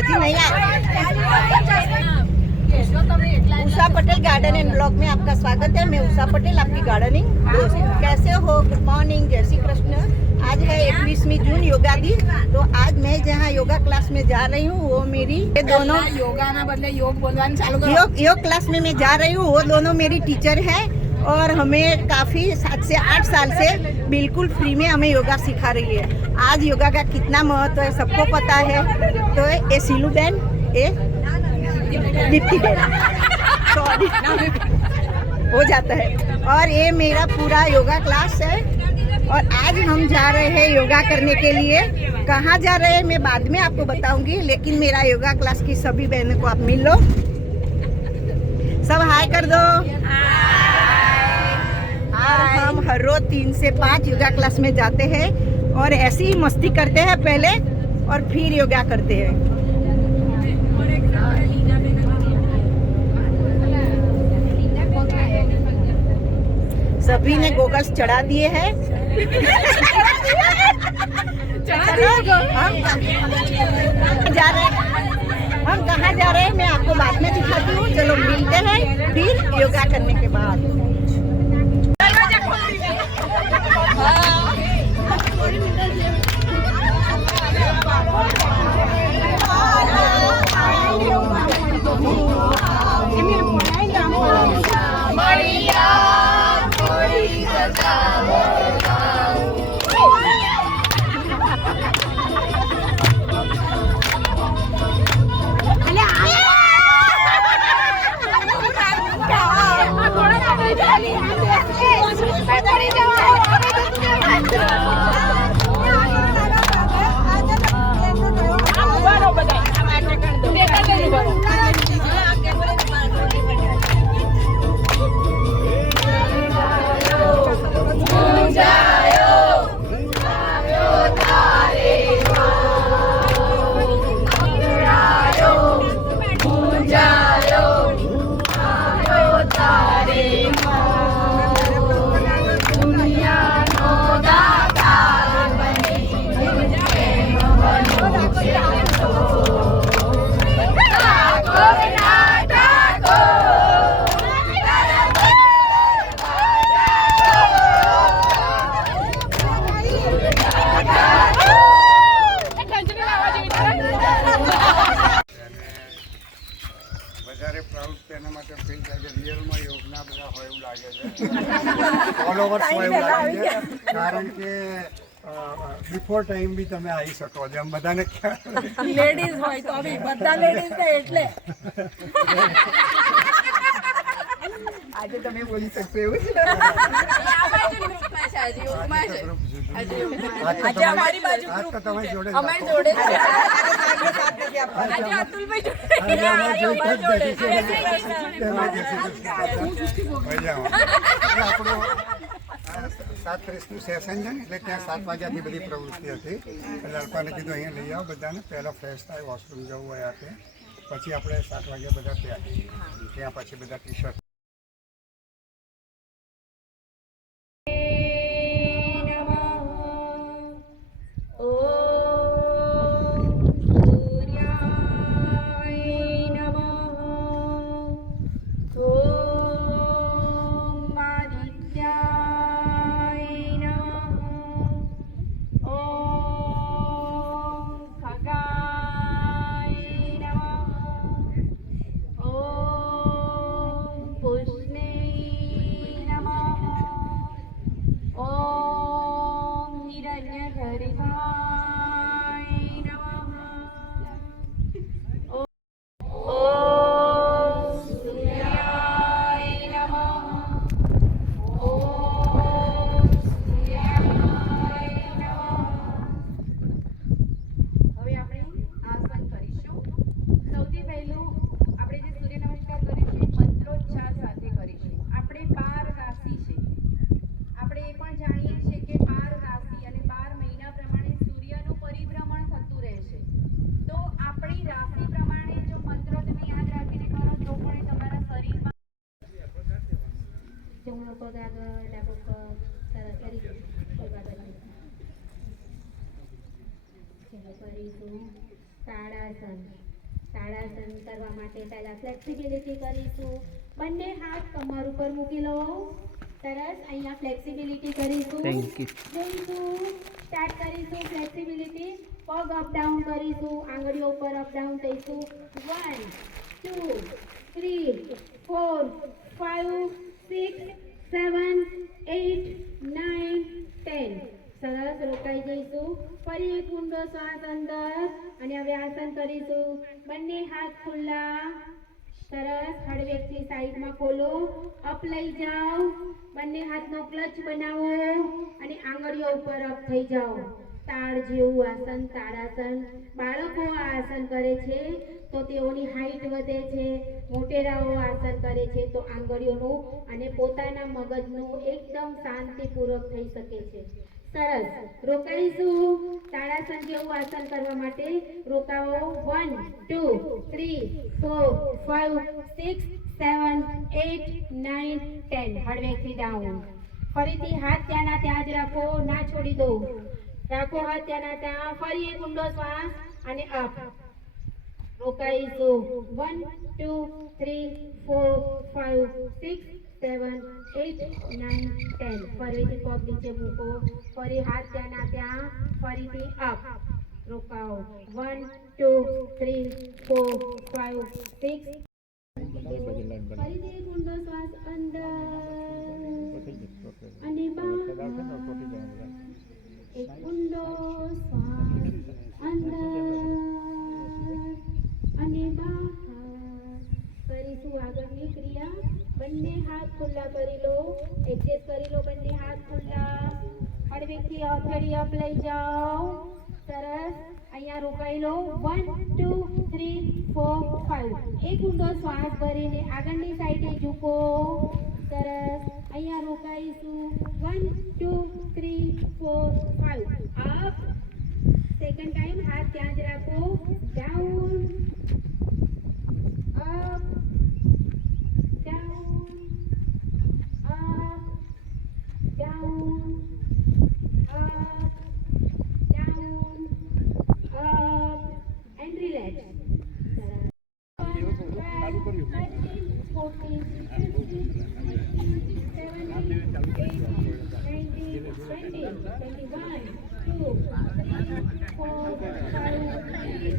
हजी नहीं आया। Usha Patel garden and blog में आपका स्वागत है। मैं उषा पटेल, आपकी गार्डनिंग दोस्त। कैसे हो? गुड मॉर्निंग, जय श्री कृष्ण। आज है 21वीं जून, योगा दिन। तो आज मैं जहाँ योगा क्लास में जा रही हूँ वो मेरी दोनों योगा ना बदले योग बोलवाना चालू करो। योग क्लास में मैं जा रही हूँ, वो दोनों मेरी टीचर है और हमें काफ़ी 7 से 8 साल से बिल्कुल फ्री में हमें योगा सिखा रही है। आज योगा का कितना महत्व है सबको पता है। तो ये सीलू बहन, ये दीप्ति बहन, सॉरी हो जाता है। और ये मेरा पूरा योगा क्लास है और आज हम जा रहे हैं योगा करने के लिए। कहाँ जा रहे हैं मैं बाद में आपको बताऊंगी, लेकिन मेरा योगा क्लास की सभी बहनों को आप मिल लो, सब हाय कर दो। और हम हर रोज 3 से 5 योगा क्लास में जाते हैं और ऐसी ही मस्ती करते हैं पहले और फिर योगा करते हैं। सभी ने गोगल्स चढ़ा दिए हैं। हम कहाँ जा रहे हैं मैं आपको बाद में दिखाती हूँ। चलो मिलते हैं फिर योगा करने के बाद। પ્રાઉડ તેના માટે ફીલ થાય કે રિયલમાં યોગના બધા હોય એવું લાગે છે। ફોલોવર્સ હોય એવું લાગે છે, કારણ કે બિફોર ટાઈમ બી તમે આવી શકો છો, એમ બધાને લેડીઝ હોય તો બી બધા લેડીઝ ને એટલે આજે તમે બોલી શકશો એવું છે? આજે અમારી બાજુ આજ તો તમારી જોડે અમારી જોડે છે। આજે અતુલભાઈ જોડે અમારી આપણું 7:30નું સેશન છે ને, એટલે ત્યાં 7 વાગ્યાથી બધી પ્રવૃત્તિ હતી। એટલે અલ્પાને કીધું અહીંયા લઈ આવો બધાને, પહેલાં ફ્રેશ થાય, વોશરૂમ જવું હોય આપે, પછી આપણે 7 વાગ્યા બધા ત્યાં પછી બધા ટી શર્ટ જમણો પગ આગળ, ડાબો પગ સરસ કરી ચલો કરીશું તાળાસન। તાળાસન કરવા માટે પહેલા ફ્લેક્સિબિલિટી કરીશું. બંને હાથ કમર ઉપર મૂકી લો. સરસ. અહીંયા ફ્લેક્સિબિલિટી કરીશું. જોઈશું. સ્ટાર્ટ કરીશું ફ્લેક્સિબિલિટી. પગ અપ ડાઉન કરીશું. આંગળીઓ ઉપર અપ ડાઉન થઈશું. 1 2 3 4 5 6 7 8 9 10. સરસ. રોકાઈ જઈશું. ફરી એક ઊંડો શ્વાસ અંદર અને હવે આસન કરીશું. બંને હાથ ખુલ્લા. સરસ. હળવેકથી સાઈડમાં ખોલો. અપ લઈ જાઓ. બંને હાથનો ક્લચ બનાવો અને આંગળીઓ ઉપર અપ થઈ જાઓ. તાળ જેવું આસન, તાળાસન. બાળકો આ આસન કરે છે તો તેઓની હાઈટ વધે છે. મોટેરાઓ આસન કરે છે તો આંગળીઓનું અને પોતાના મગજનું એકદમ શાંતિપૂર્વક થઈ શકે છે. સરસ. રોકાઈશું. તાળાસન જેવું આસન કરવા માટે રોકાવો. 1 2 3 4 5 6 7 8 9 10. હળવેકથી ડાઉન. ફરીથી હાથ ત્યાંના ત્યાં જ રાખો. ના છોડી દો. રાખો હાથ ત્યાંના ત્યાં. ફરી એક ઊંડો શ્વાસ અને અપ. રોકાઈશું. 1 2 3 4 5 6 7 8 9 10. ફરીથી પગ નીચે મૂકો. ફરી હાથ ત્યાંના ત્યાં. ફરીથી અપ. રોકાઓ. 1 2 3 4 5 6. ફરીથી એક ઊંડો શ્વાસ અંદર અને બહાર. એક ઊંડો શ્વાસ અંદર અને બહાર. કરીશું આગળની ક્રિયા. બંને હાથ ખુલ્લા કરી લો. એડજસ્ટ કરી લો. બંને હાથ ખુલ્લા. હળવેકથી હથેળી અપ લઈ જાઓ. સરસ. અહીંયા રોકાઈ લો. 1 2 3 4 5. એક ઊંડો શ્વાસ ભરીને આગળની સાઈડે ઝૂકો. સરસ. અહીંયા રોકાઈશું. 1 2 3 4 5. અપ. સેકન્ડ ટાઈમ હાથ ત્યાં જ રાખો. Down up down up down up down up and relax. 14 15 17 18 19 20 21 2 3 4 5 6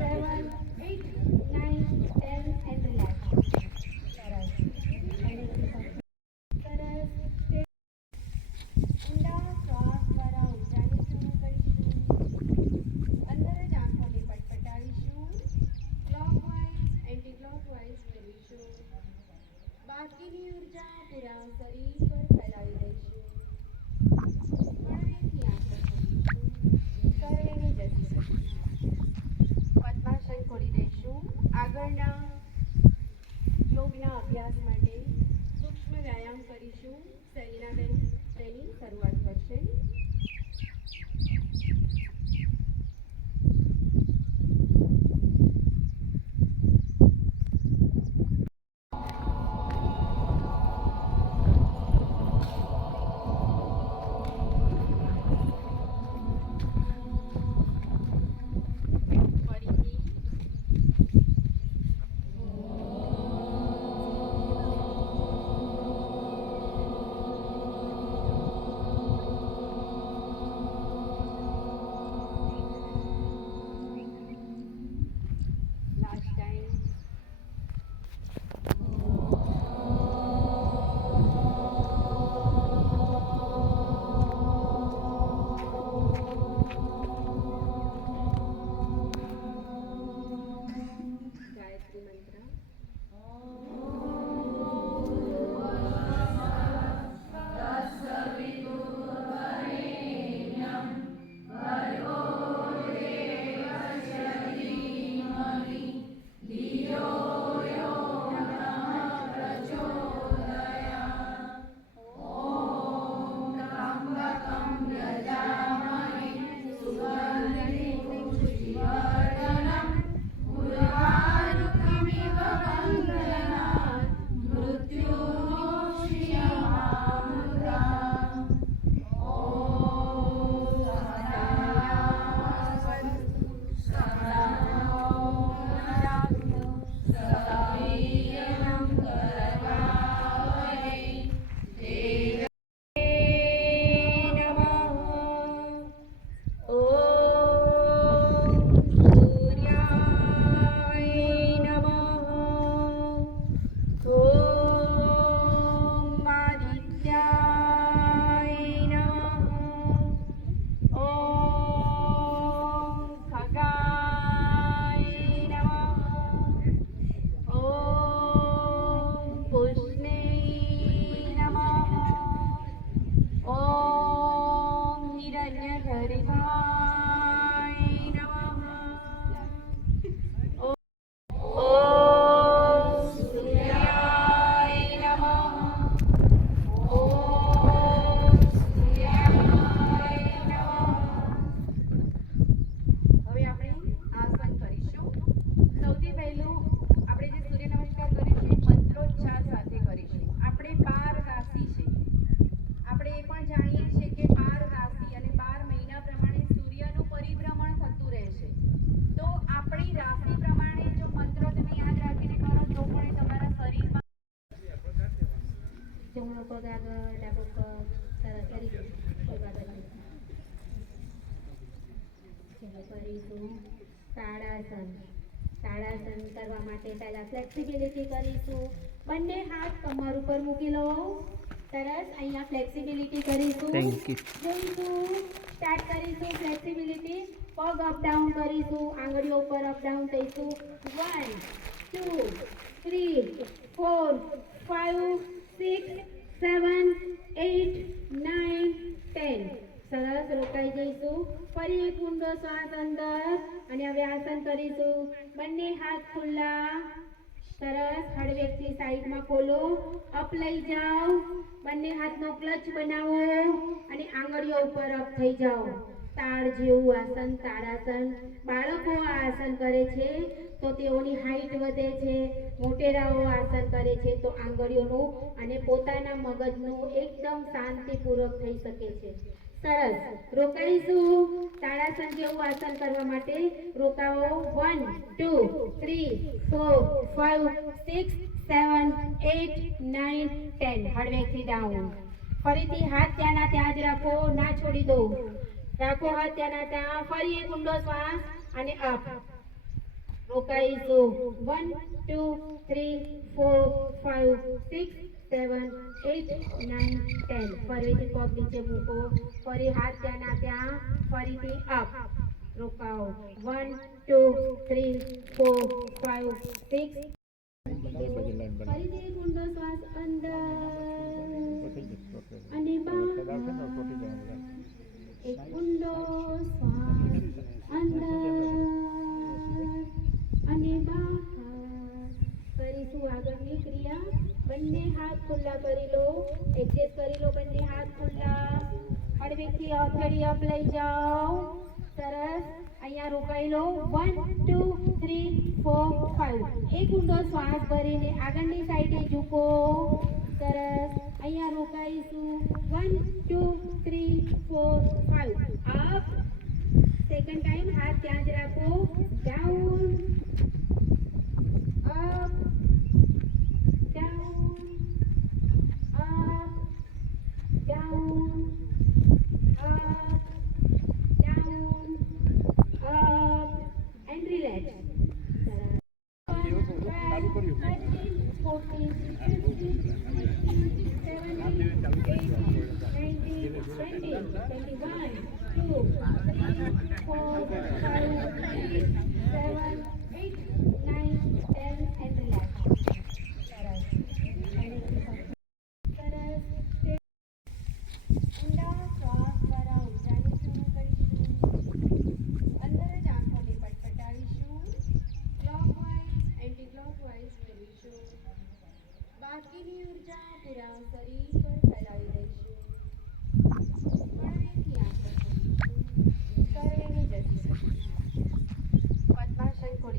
7 8 9 10 and relax. સરસ. ઊંડા શ્વાસ દ્વારા ઊર્જાની પૂર્ણ કરીશું. અંદર જ આંખોને પટપટાવીશું. ક્લોકવાઇઝ એન્ટી ક્લોકવાઇઝ ફેરવીશું. બાકીની ઉર્જા પૂરા શરીર પર ફેલાવી દઈશું. હળવેથી આંખો ખોલીશું. શરીરને જતી પદ્માસન ખોલી દઈશું. આગળના યોગના અભ્યાસ માટે સૂક્ષ્મ વ્યાયામ કરીશું. સેલિનાબેન તેની શરૂઆત કરશે. સૂર્યાય નમઃ. હવે આપણે આસન કરીશું. સૌથી પહેલું આપણે જે સૂર્ય નમસ્કાર કરીશું એ મંત્રોચ્ચાર સાથે કરીશું. આપણે 12 રાશિ છે. આપણે એ પણ જાણીએ છીએ કે 12 રાશિ અને 12 મહિના પ્રમાણે સૂર્યનું પરિભ્રમણ થતું રહેશે. તો આપણી રાશિ પ્રમાણે જો મંત્રો તમે યાદ રાખીને કરો તો પણ એ તમારા શરીરમાં જમણો પગ આગળ, ડાબો પગ સરસ કરીશું. પગ આગળ કરીશું. ચલો કરીશું તાડાસન. તાડાસન કરવા માટે પહેલા ફ્લેક્સિબિલિટી કરીશું. બંને હાથ કમર ઉપર મૂકી લો. સરસ. અહીંયા ફ્લેક્સિબિલિટી કરીશું. જોઈશું. સ્ટાર્ટ કરીશું ફ્લેક્સિબિલિટી. પગ અપ ડાઉન કરીશું. આંગળીઓ ઉપર અપ ડાઉન થઈશું. 1 2 3 4 5 6 7 8 9 10. સરસ. રોકાઈ જઈશું. ફરી એક ઊંડો શ્વાસ અંદર અને હવે આસન કરીશું. બંને હાથ ખુલ્લા. સરસ. હળવેકથી સાઈડમાં ખોલો. અપ લઈ જાઓ. બંને હાથનો ક્લચ બનાવો અને આંગળીઓ ઉપર અપ થઈ જાઓ. તાળ જેવું આસન, તાડાસન. બાળકો આ આસન કરે છે તો તેઓની હાઈટ વધે છે. મોટેરાઓ આસન કરે છે તો આંગળીઓનું અને પોતાના મગજનું એકદમ શાંતિપૂર્વક થઈ શકે છે. સરસ. રોકાઈશું. તાડાસન જેવું આસન કરવા માટે રોકાવો. 1 2 3 4 5 6 7 8 9 10. હળવેકથી ડાઉન. ફરીથી હાથ ત્યાંના ત્યાં જ રાખો. ના છોડી દો. રાખો હાથ ત્યાંના ત્યાં. ફરી એક ઊંડો શ્વાસ અને અપ. રોકાઈશું. 1 2 3 4 5 6 7 8 9 10. ફરીથી પગ નીચે મૂકો. ફરી હાથ ત્યાંના ત્યાં. ફરીથી અપ. રોકાઓ. 1 2 3 4 5 6. ફરીથી એક ઊંડો શ્વાસ અંદર અને બહાર. એક ઊંડો શ્વાસ અંદર અને બહાર. કરીશું આગળની ક્રિયા. બંને હાથ ખુલ્લા કરી લો. એડજસ્ટ કરી લો. બંને હાથ ખુલ્લા. હળવેકથી હથેળી અપ લઈ જાઓ. સરસ. અહીંયા રોકાઈ લો. 1 2 3 4 5. એક ઊંડો શ્વાસ ભરીને આગળની સાઈડે ઝૂકો. સરસ. અહીંયા રોકાઈશું. 1 2 3 4 5. અપ. સેકન્ડ ટાઈમ હાથ ત્યાં જ રાખો. Down up down, up, down, up, down, up, and relax. 12, 13, 14, 15, 16, 17, 18, 19, 20, 21, 2, 3, 4, 5, 6, 7, 8, 9, 10, and relax. બાકીની ઉર્જા પૂરા શરીર પર ફેલાવી દઈશું. હળવેથી આંખો ખોલીશું. સર્વેની દ્રષ્ટિ. પદ્માસન ખોલી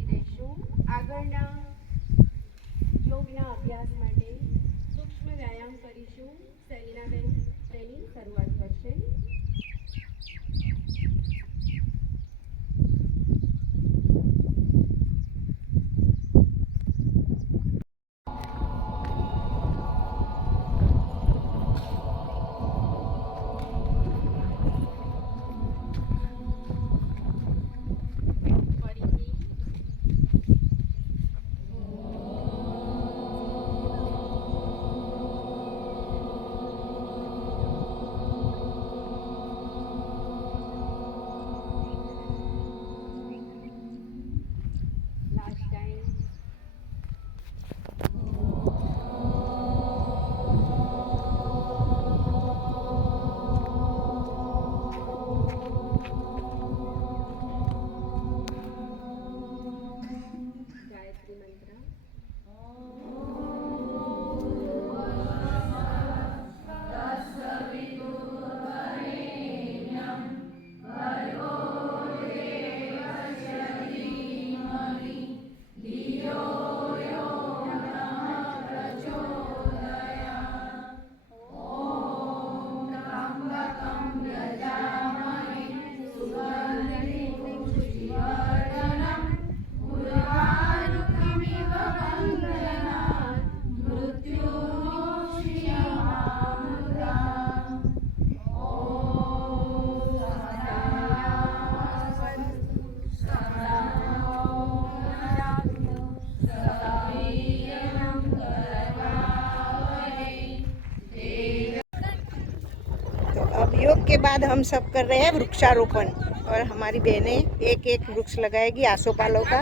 के बाद हम सब कर रहे हैं वृक्षारोपण और हमारी बहनें एक एक वृक्ष लगाएगी आसोपालों का।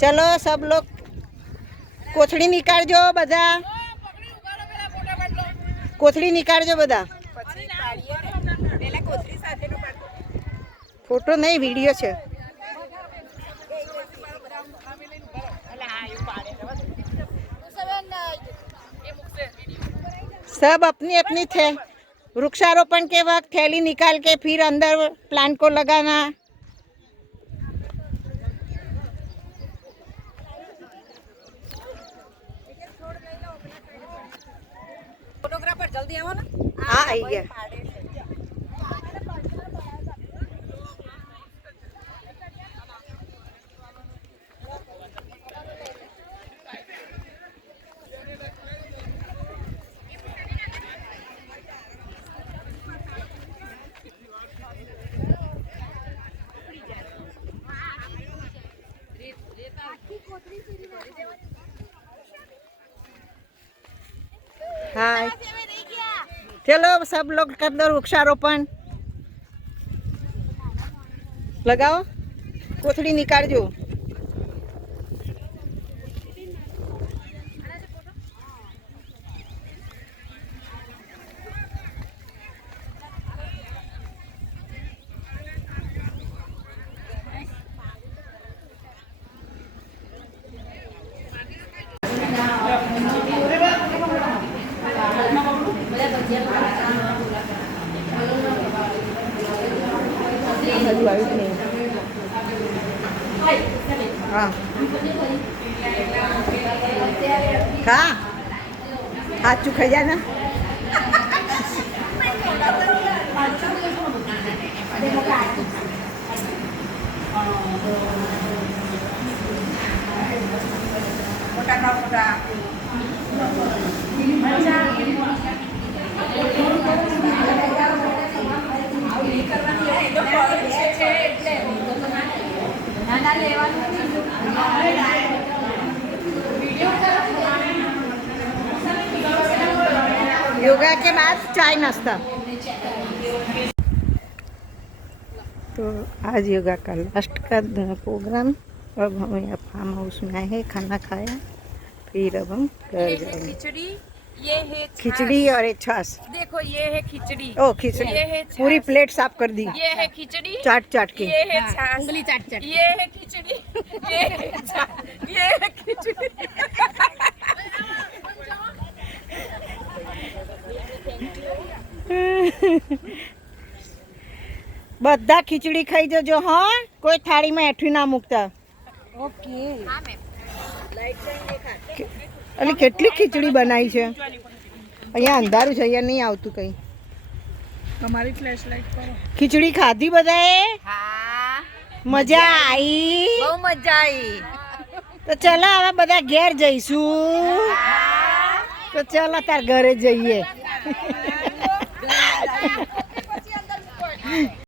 चलो सब लोग कोथड़ी निकालજો બધા, कोथड़ी निकालજો બધા। फोटो नहीं वीडियो છે। सब अपनी अपनी थे वृक्षारोपण के वक्त थैली निकाल के फिर अंदर प्लांट को लगाना। फोटोग्राफर जल्दी आओ ना। हाँ आई गया। हाय, चलो सब लोग कर दो वृक्षारोपण। लगाओ, कोथड़ी निकालજો। हाँ खा हाथ चुख जाना। योगा के बाद चाय नाश्ता। तो आज योगा का लास्ट का प्रोग्राम। अब हम यहाँ फार्म हाउस में आए हैं, खाना खाया, फिर अब हम घर जाएंगे। खिचड़ी, ये है खिचड़ी और एक छाछ। देखो ये है खिचड़ी, ओ खिचड़ी, ये है छाछ। पूरी प्लेट साफ कर दी ये है खिचड़ी, चाट चाट के। ये है छाछ, उंगली चाट चाट, ये है खिचड़ी, ये है छाछ, ये है खिचड़ी। બધા ખીચડી ખાઈ જજો હા, કોઈ થાળીમાં એઠું ના મૂકતા। ओके हाँ मैम। અલી કેટલી ખીચડી બનાવી છે। અહીંયા અંધારું છે, અહીંયા નહીં આવતું કંઈ। हमारी फ्लैश लाइट करो। ખીચડી ખાધી બધાએ? हाँ મજા આવી? बहु मजा आई। તો ચલો હવે બધા ઘેર જઈશું। તો ચલો તાર ઘરે જઈએ।